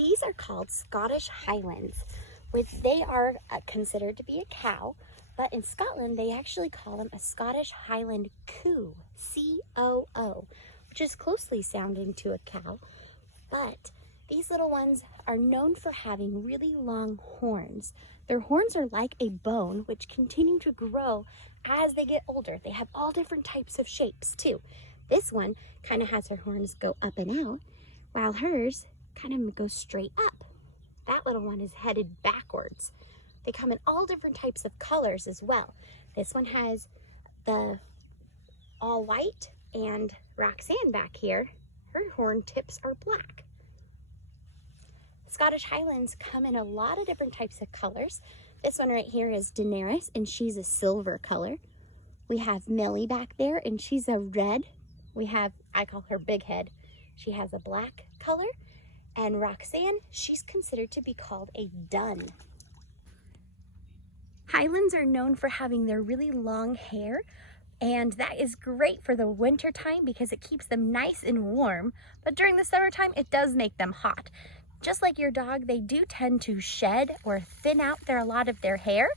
These are called Scottish Highlands, which they are considered to be a cow, but in Scotland they actually call them a Scottish Highland Coo, C-O-O, which is closely sounding to a cow. But these little ones are known for having really long horns. Their horns are like a bone, which continue to grow as they get older. They have all different types of shapes too. This one kind of has her horns go up and out, while hers kind of goes straight up. That little one is headed backwards. They come in all different types of colors as well. This one has the all white, and Roxanne back here, her horn tips are black. Scottish Highlands come in a lot of different types of colors. This one right here is Daenerys, and she's a silver color. We have Millie back there, and she's a red. We have, I call her Big Head. She has a black color. And Roxanne, she's considered to be called a dun. Highlands are known for having their really long hair, and that is great for the winter time because it keeps them nice and warm. But during the summertime, it does make them hot. Just like your dog, they do tend to shed or thin out a lot of their hair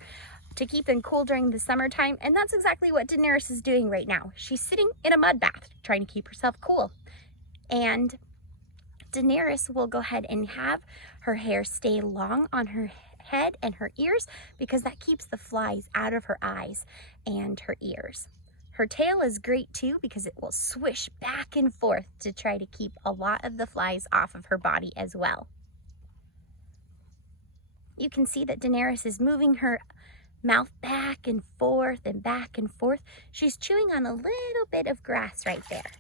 to keep them cool during the summertime. And that's exactly what Daenerys is doing right now. She's sitting in a mud bath trying to keep herself cool. And Daenerys will go ahead and have her hair stay long on her head and her ears because that keeps the flies out of her eyes and her ears. Her tail is great too because it will swish back and forth to try to keep a lot of the flies off of her body as well. You can see that Daenerys is moving her mouth back and forth and back and forth. She's chewing on a little bit of grass right there.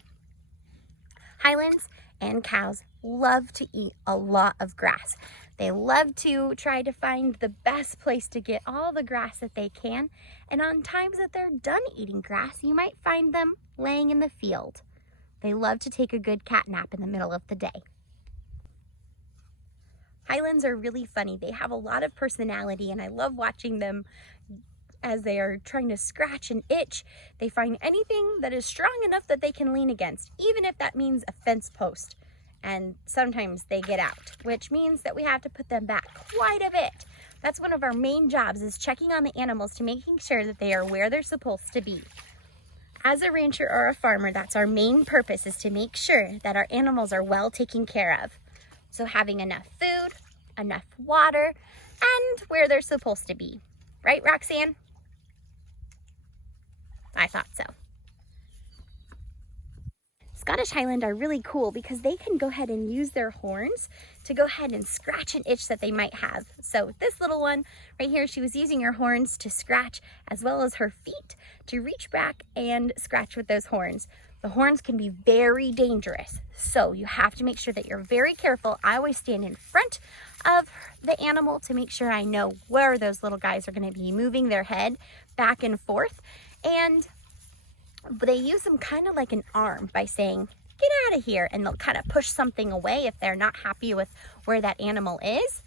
Highlands and cows love to eat a lot of grass. They love to try to find the best place to get all the grass that they can. And on times that they're done eating grass, you might find them laying in the field. They love to take a good cat nap in the middle of the day. Highlands are really funny. They have a lot of personality, and I love watching them as they are trying to scratch and itch. They find anything that is strong enough that they can lean against, even if that means a fence post. And sometimes they get out, which means that we have to put them back quite a bit. That's one of our main jobs, is checking on the animals to making sure that they are where they're supposed to be. As a rancher or a farmer, that's our main purpose, is to make sure that our animals are well taken care of. So having enough food, enough water, and where they're supposed to be. Right, Roxanne? I thought so. Scottish Highland are really cool because they can go ahead and use their horns to go ahead and scratch an itch that they might have. So this little one right here, she was using her horns to scratch, as well as her feet to reach back and scratch with those horns. The horns can be very dangerous, so you have to make sure that you're very careful. I always stand in front of the animal to make sure I know where those little guys are going to be moving their head back and forth. And they use them kind of like an arm by saying, "Get out of here," and they'll kind of push something away if they're not happy with where that animal is.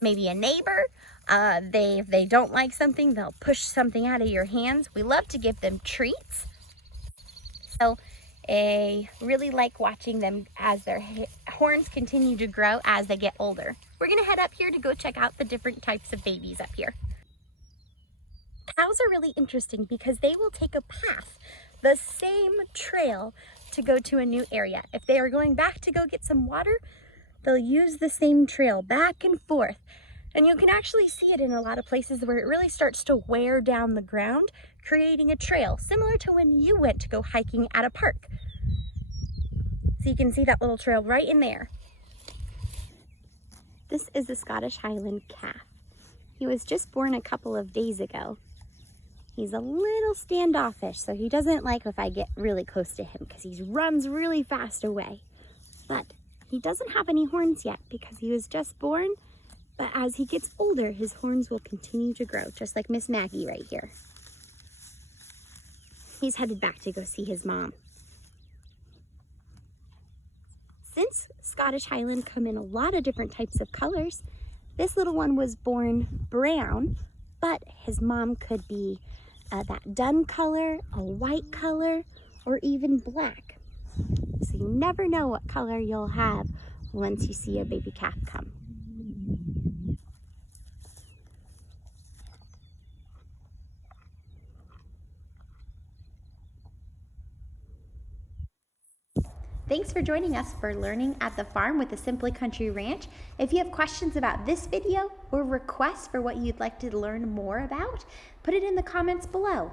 Maybe a neighbor, if they don't like something, they'll push something out of your hands. We love to give them treats. So I really like watching them as their horns continue to grow as they get older. We're gonna head up here to go check out the different types of babies up here. Cows are really interesting because they will take a path, the same trail, to go to a new area. If they are going back to go get some water, they'll use the same trail back and forth. And you can actually see it in a lot of places where it really starts to wear down the ground, creating a trail, similar to when you went to go hiking at a park. So you can see that little trail right in there. This is the Scottish Highland calf. He was just born a couple of days ago. He's a little standoffish, so he doesn't like if I get really close to him because he runs really fast away. But he doesn't have any horns yet because he was just born. But as he gets older, his horns will continue to grow, just like Miss Maggie right here. He's headed back to go see his mom. Since Scottish Highland come in a lot of different types of colors, this little one was born brown, but his mom could be that dun color, a white color, or even black. So you never know what color you'll have once you see a baby calf come. Thanks for joining us for Learning at the Farm with the Simply Country Ranch. If you have questions about this video or requests for what you'd like to learn more about, put it in the comments below.